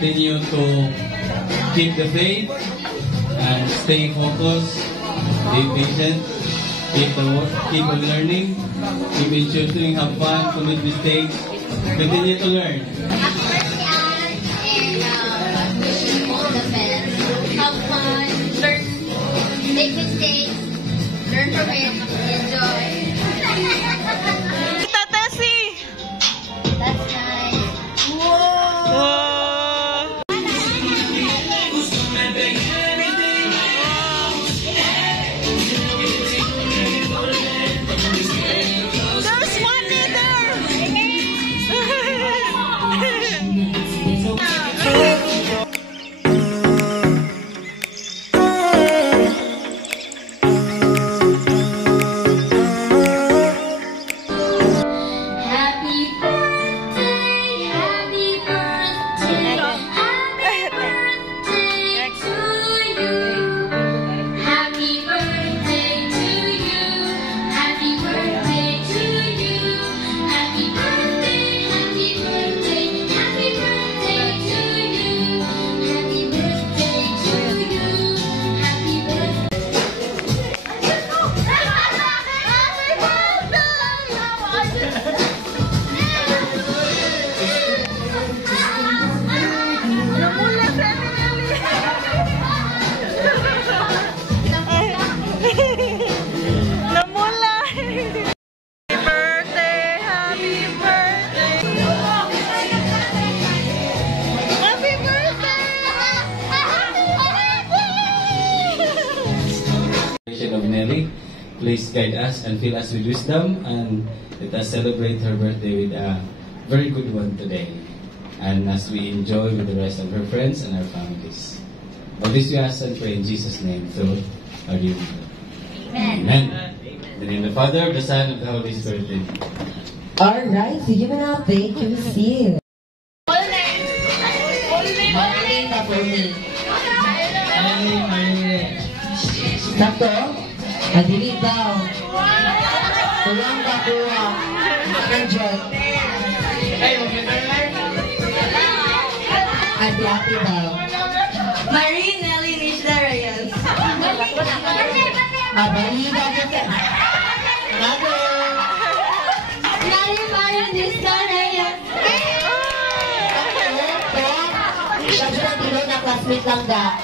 continue to keep the faith and stay focused, be patient, keep on learning, keep on choosing, have fun, commit mistakes, continue to learn. Have fun, learn, make mistakes, learn from it, enjoy. Tita Tessie! That's nice. Whoa! There's one in there! Of Nelly, please guide us and fill us with wisdom, and let us celebrate her birthday with a very good one today, and as we enjoy with the rest of her friends and our families. All this we ask and pray in Jesus' name through our dear Lord. Amen. In the name of the Father, the Son, and the Holy Spirit. Alright, sige mo na, thank you, Sil. Full name. Sakto? Adilit daw. Tulang kakuha. Angel. Ati-ati daw. Marie Nelly Nishda Reyes. Abaliga kita. Nago. Marie Nishda Reyes. Siya dyan ang na classmate lang da.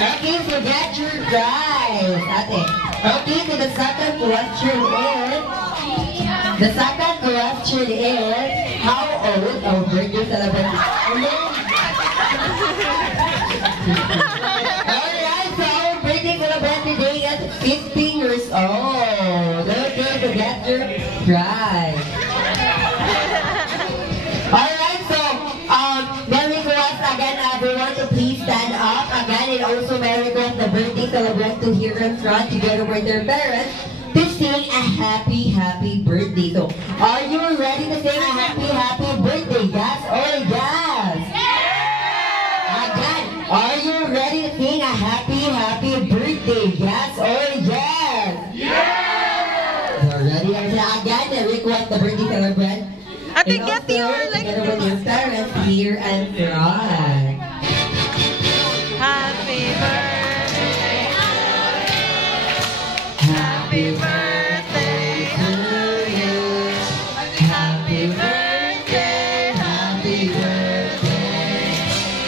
Okay, so get your prize. Ate. Okay, so the second question is, how old our birthday celebration? Alright, so our birthday celebration today is 15 years old. Okay, so get your prize. Alright, so may request again everyone to please stand up again, and also may request the birthday celebrant to here in front together with their parents to sing a happy birthday. So are you ready to sing a happy birthday? Yes or yes? Again, are you ready to sing a happy birthday? Yes or yes? Yes! You're ready to sing again and request the birthday celebrant. I think get your together with your parents here and front. Happy birthday. Happy birthday to you. Happy birthday. Happy birthday.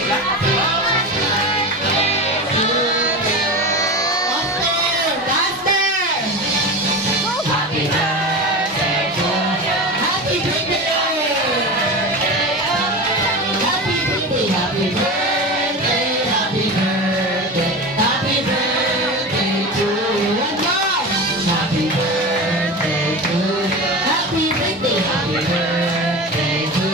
Happy birthday to you. Happy birthday. Happy birthday. Happy birthday. Happy birthday to you. One more. Happy birthday to you. Happy birthday. Happy birthday to you.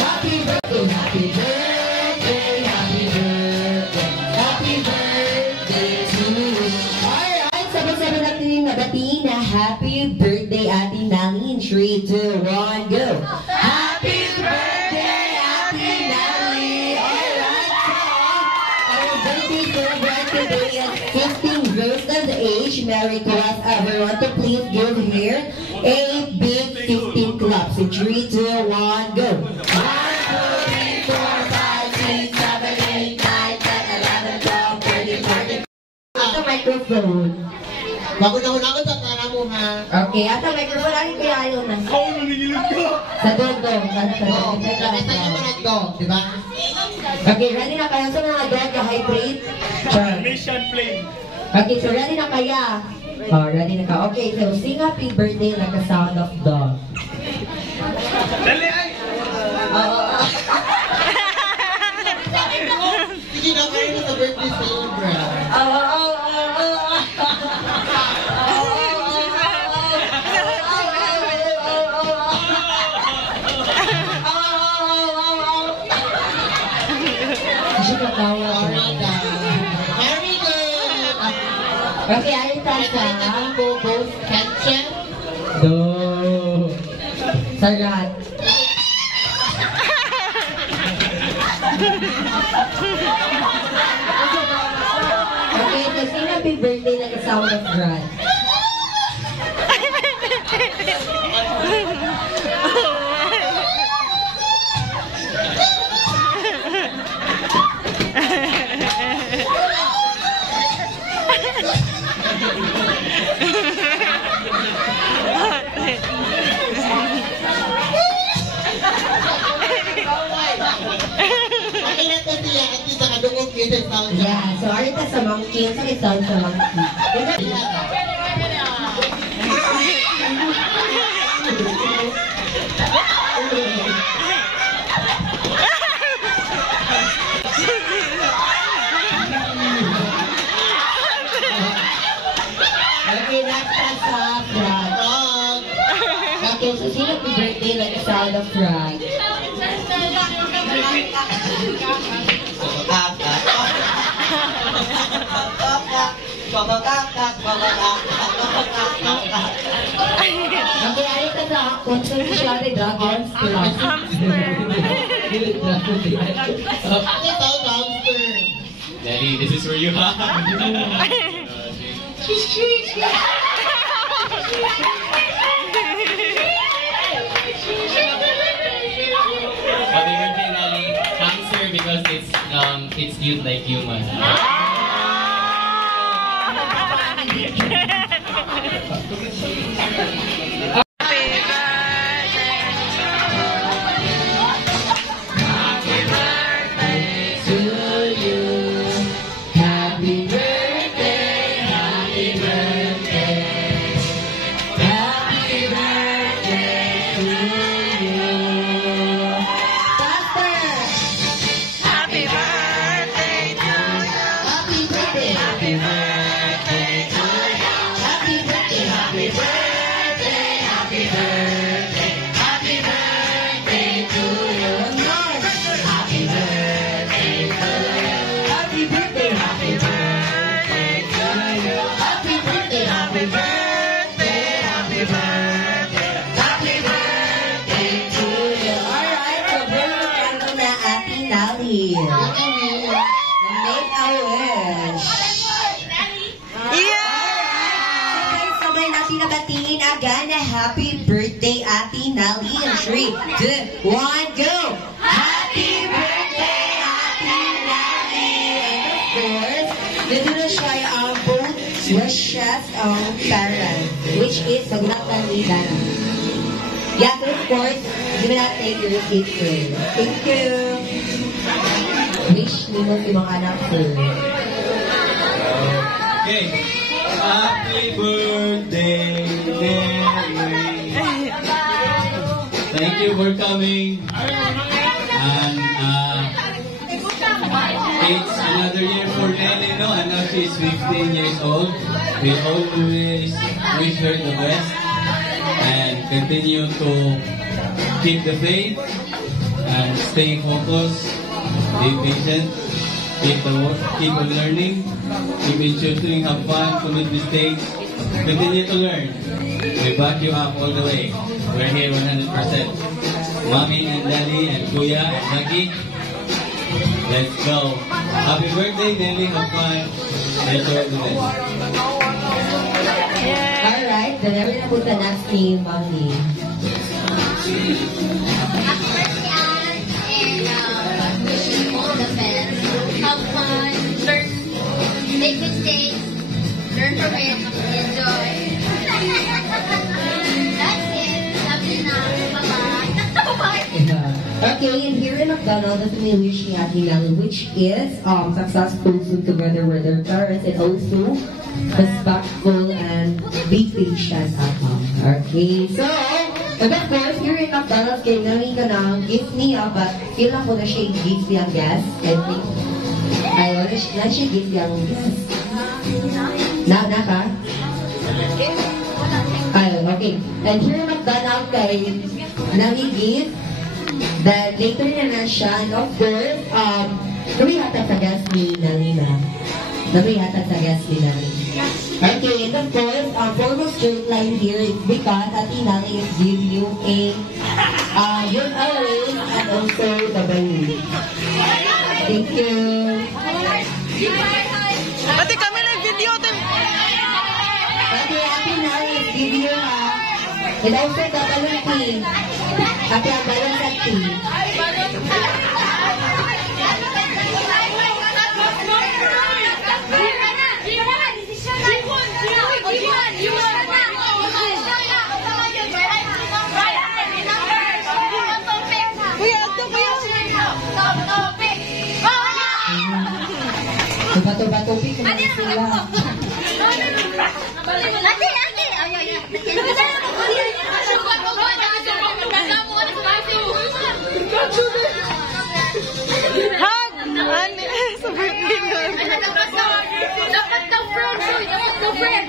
Happy birthday. Happy birthday. Happy birthday. Happy birthday to you. Alright, sabay-sabay natin yung nabatiin na happy birthday Ate Nally in 3, 2, 1, go! Happy birthday, Ate Nally! Alright, so our birthday celebrant today is 15 years of age. May request everyone to please give her a big 15 claps. In 3, 2, 1, go! 1, 2, 3, 4, 5. microphone. Magunahon-ahon sa tara mo ha. Okay, ata microphone lagi kaya ayaw na. Sa dog-dog. Nakita niyo mo na ito, di ba? Okay, ready na kaya sa mga dog na hydrate? Mission plane. Okay, so ready na kaya? Oh, ready na ka. Okay, so sing happy birthday like a sound of dog. Dali ay! Sige na kayo na sa birthday celebrate. Very good! Okay, ayun tasa. Both ketchup. Do. Salat. Okay, so sing happy birthday like a sound of God. Pakinggan ko siya at isa kadungog yun sa sound. Yeah, so arita sa monkey. Sa sound sa monkey. Okay, next time sa frog. Frog. Okay, so sing happy birthday like a sound of frog. Okay, arita sa concert siya ni Dragons. Ito, dumpster. Daddy, this is for you, ha? Happy birthday, Daddy. Hamster because it's cute like human. Happy birthday, happy birthday, happy birthday to you. Faster! Happy birthday to you. Happy birthday, happy birthday to you. Happy birthday, happy birthday, happy birthday, happy birthday to you. Happy birthday to you. Happy birthday, happy birthday to you. Happy birthday, happy birthday, happy birthday, happy birthday to you. Alright, so bring mo kanta na Ate Nally. Make a wish. Sabay natin nabatiin agad na happy birthday Ate Nally. In 3, 2, 1, go! Happy birthday Ate Nally! And of course, nandun na siya ang both wishes of parents, which is maglatan ni Dana. Yeah, so of course, give me that take your receipt first. Thank you! Wish ni mo si mga anak first. Okay. Happy birthday, Mary. Thank you for coming. And it's another year for Nelly, no? And now she's 15 years old. We always wish her the best and continue to keep the faith and stay focused, be patient, keep on learning, keep ensuring, have fun, commit mistakes, continue to learn. We back you up all the way. We're here 100%. Mommy and Daddy and Kuya and Jackie, let's go. Happy birthday, Nelly. Have fun. Let's go to this. Alright, then na po sa next team, Mommy. Happy birthday, and wishing you all the best. Have fun, learn, make mistakes, learn from it, enjoy. That's it. Sabi na, bye-bye. Okay, and here in McDonald's, definitely wishing Ate Nelly, which is successful food together with their parents and also respectful and be patient at home. Okay, so, and of course, here in McDonald's, kay Nelly ka na, gift niya, but feel ako na siya gift niyang guest. I think, ayaw na siya gift niyang guest. Na ka? Ayaw, okay. And here in McDonald's, kay Nelly gift, that later na siya, and of course, nabihatag sa guest ni Nelly na. Nabihatag sa guest ni Nelly. Okay, and of course, foremost straight line here is because Ate Nelly is give you a giveaway and also the balloon. Thank you. Ate, kami nag-video din. Okay, Ate Nelly is give you and also the balloon tea. Ate, ang balloon sa tea. Bato-bato-pi kung ano sila. Dapat daw friends, dapat daw friends.